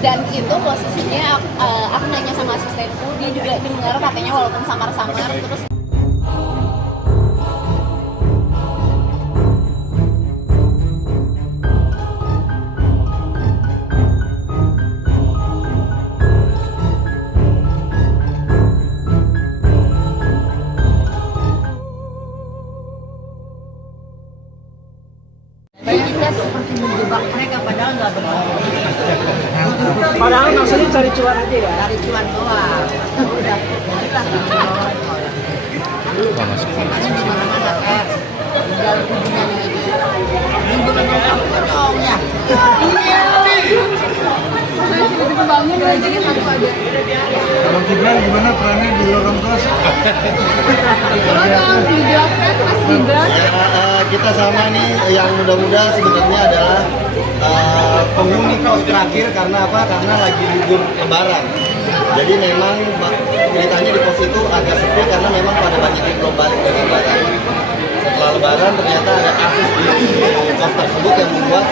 Dan itu posisinya aku nanya sama asistenku, dia juga dengar katanya walaupun samar-samar. Terus kita seperti menjebak mereka padahal nggak benar. Padahal maksudnya cari cuan aja ya. Cari cuan doang. Udah, jadilah mana kayak tinggal hubungan aja. Minggu dong ya. tiba-tiba bangun udah jadi satu aja. Kalau Gibran gimana perannya di lorong kos? Kalau yang di Gibran Mas Gibran Kita sama nih yang muda-muda sebenarnya adalah penghuni kos terakhir karena apa? Karena lagi libur lebaran. Jadi memang ceritanya di kos itu agak sepi karena memang pada banyak yang belum balik dari lebaran. Setelah lebaran ternyata ada kasus di kos tersebut yang membuat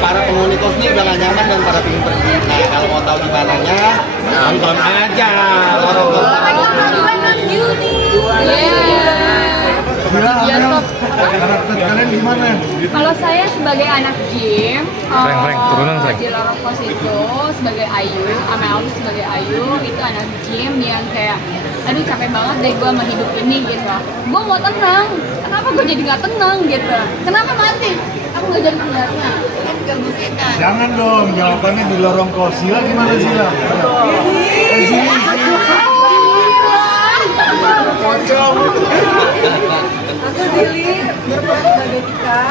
para penghuni kos ini udah gak nyaman dan pada pingin pergi. Nah kalau mau tahu di mananya, nonton aja lorong kos. Gila, Amel, karakter kalian gimana? Kalau saya sebagai anak gym, turunan, Frank. di lorong kos itu sebagai Ayu, Amel sebagai Ayu itu anak gym yang kayak, aduh capek banget deh gue sama hidup ini gitu. Gue mau tenang, kenapa gue jadi nggak tenang gitu? Kenapa mati? Aku nggak jadi tenangnya. Jangan dong, jawabannya di lorong kos. Sila gimana Sila? Sini. Pocong. Aku Zili berperan sebagai Tika.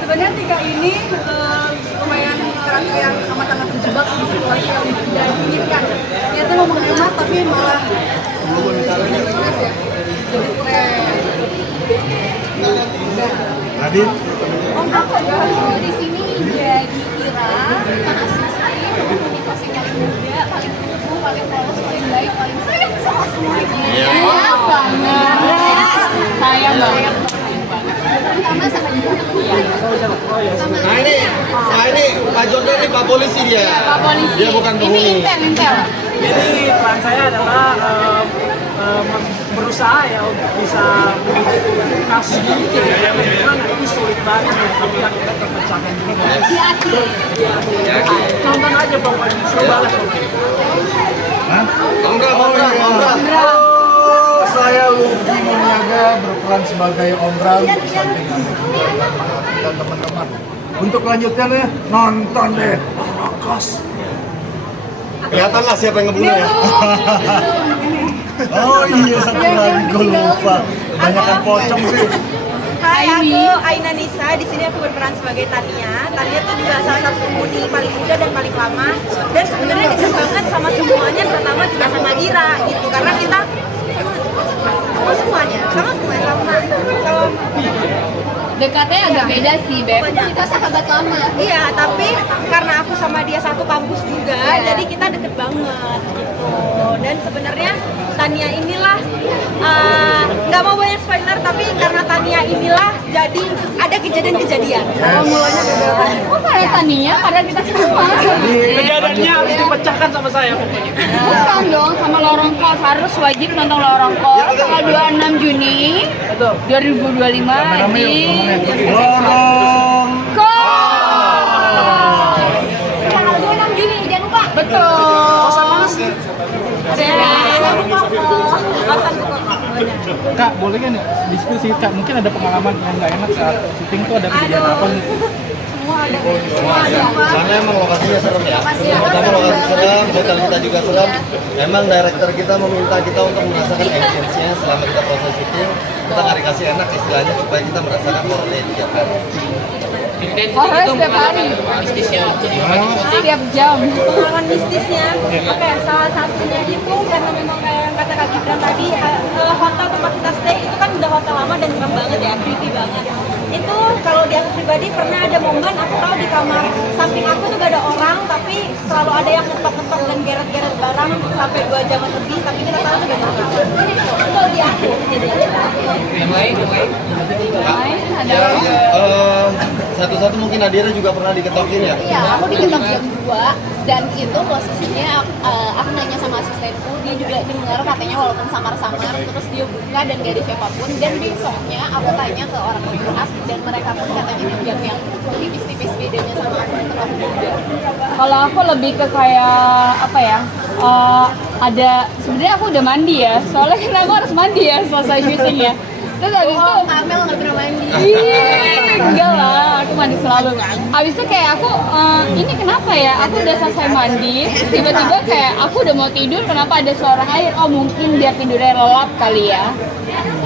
Sebenarnya Tika ini lumayan karakter yang amat-amat terjebak di situasi yang tidak diinginkan. Dia tuh mau menghemat tapi malah jadi stres. Adit, Di sini jadi Ira, bukan asisten, penghuni kos yang paling muda, paling kuku, paling polos, paling baik, paling sayang sama semuanya. Iya banget. Sayang banget. Terutama sama ibu. Nah ini Pak Jordan nih Pak Polisi dia. Pak Polisi. Dia bukan Ini penghuni. intel. Jadi peran saya adalah berusaha ya untuk bisa menguji kasus ini. Memang itu sulit banget ya, tapi akhirnya terpecahkan juga. Nonton aja pokoknya, seru banget pokoknya. hah? Om. Oh, saya Lugi Muniaga berperan sebagai Om Bram di samping dan teman-teman. Untuk lanjutkannya, nonton deh lorong kos. Kelihatan lah siapa yang ngebunuh ya. Oh iya, satu lagi gue lupa. Banyakan pocong sih. Hai, aku Aina Nisa. Di sini aku berperan sebagai Tania. Tania tuh juga salah satu penghuni paling muda dan paling lama. Dan sebenarnya dekat banget sama semuanya, terutama juga sama Ira gitu. Karena kita sama Dekatnya agak beda sih, Beb. Kita sahabat lama. Iya, tapi karena aku sama dia satu kampus juga, jadi kita deket banget gitu. Dan sebenarnya Tania inilah nggak mau banyak spoiler, tapi karena Tania inilah jadi ada kejadian-kejadian. Mulanya beneran. Oh kayak Tania, padahal kita semua. Kejadiannya harus dipecahkan sama saya pokoknya. Bukan dong, sama lorong kos. Harus wajib nonton lorong kos tanggal 26 Juni 2025 di Lorong kos. Tanggal 26 Juni, jangan lupa. Betul. Kosan mana sih? Kak, boleh kan ya diskusi Kak? Mungkin ada pengalaman yang nggak enak saat syuting tuh ada kejadian apa gitu? Karena emang lokasinya serem ya. Pertama lokasi serem, hotel kita juga serem. Emang director kita meminta kita untuk merasakan ambience-nya selama kita proses syuting. Kita nggak dikasih enak istilahnya supaya kita merasakan horornya di tiap hari. Horor setiap hari. Setiap jam. Pengalaman mistisnya, oke, salah satunya itu karena memang kayak yang kata Kak Gibran tadi, hotel tempat kita stay itu kan udah hotel lama dan serem banget ya, creepy banget. Itu kalau di aku pribadi pernah ada momen aku tahu di kamar samping aku tuh gak ada orang, tapi selalu ada yang ngetok-ngetok dan geret-geret barang sampai 2 jam lebih, tapi kita tahu gak ada orang. Itu di aku jadi Yang lain Ada Satu-satu mungkin Nadira juga pernah diketokin ya? Iya, aku diketok jam 2 dan itu posisinya aku nanya sama asistenku, dia juga dengar katanya walaupun samar-samar, terus dia buka dan gak ada siapapun, dan besoknya aku tanya ke orang berkelas dan mereka pun katanya jam yang tipis-tipis bedanya sama aku juga. Kalau aku lebih ke kayak apa ya? Ada sebenarnya aku udah mandi ya, soalnya kan aku harus mandi ya selesai syuting ya. Terus habis itu Kamel nggak pernah mandi. enggak lah, aku mandi selalu. Habis itu kayak aku ini kenapa ya? Aku udah selesai mandi, terus tiba-tiba kayak aku udah mau tidur, kenapa ada suara air? Oh mungkin dia tidurnya lelap kali ya.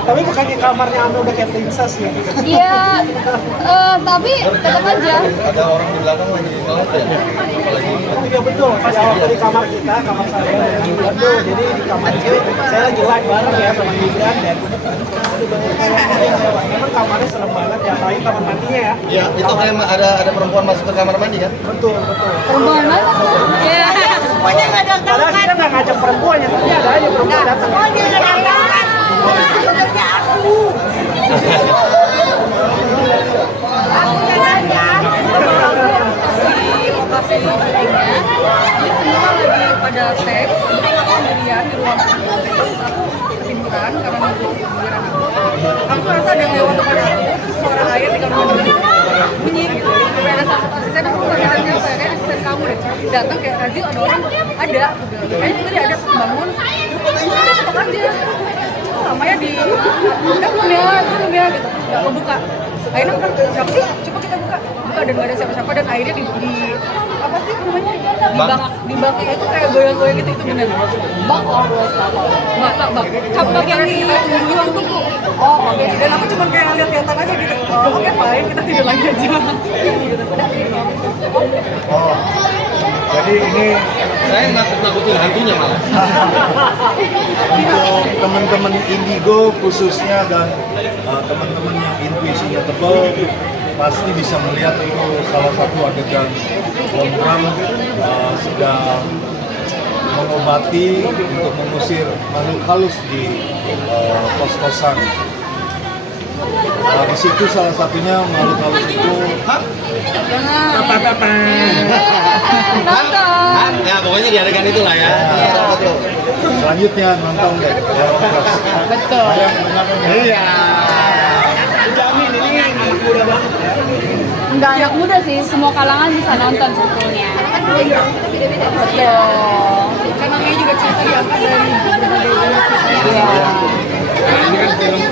Tapi bukannya kamarnya Amel udah kayak princess ya? Iya, tapi tetap aja. Ada orang di belakang lagi nge-live ya? Apalagi Iya betul, pas waktu di kamar kita, kamar saya dan Gibran tuh, jadi di kamar itu saya lagi live bareng ya sama Gibran dan memang kamarnya serem banget ya, apalagi kamar mandinya ya. ya, itu kayak ada perempuan masuk ke kamar mandi kan? Betul, betul. Perempuan mana? Ya. semuanya nggak ada Padahal kita nggak ngajak perempuan ya, tapi ada aja perempuan datang. oh dia nggak datang sebenarnya aku nggak datang Di lokasi syutingnya, ini semua lagi pada teks, jadi aku sendirian di ruang tamu. Terus aku ketiduran karena nunggu giliran aku rasa ada yang lewat depan aku, terus suara air di kamar mandi bunyi gitu. Sampai ada satu asisten aku nggak tanya saya kayak asisten kamu deh, datang kayak Razil ada orang ada, kayaknya tadi ada bangun, terus stop aja. Lama ya di belum ya gitu, nggak kebuka. Akhirnya kan siapa sih? Coba kita buka dan nggak ada siapa-siapa dan akhirnya di apa sih namanya di bak itu kayak goyang-goyang gitu, itu benar bak or bak yang di ruang tunggu. Oh oke. Dan aku cuma kayak lihat-lihatan aja gitu. Oh, oke fine, kita tidur lagi aja. Oh, jadi ini Saya nakut-nakutin hantunya malah. untuk teman-teman indigo khususnya dan teman-teman yang intuisinya tebal pasti bisa melihat itu salah satu adegan Om Bram sedang mengobati untuk mengusir makhluk halus di kos-kosan. Di situ salah satunya makhluk halus itu Nonton. Ya pokoknya di adegan itulah ya. Betul. selanjutnya nonton deh. Betul. Iya. Dijamin ini anak muda banget ya. Enggak anak muda sih, semua kalangan bisa nonton sebetulnya. Betul. Kan namanya juga cerita diangkat dari berbagai banyak. Iya. Ini kan film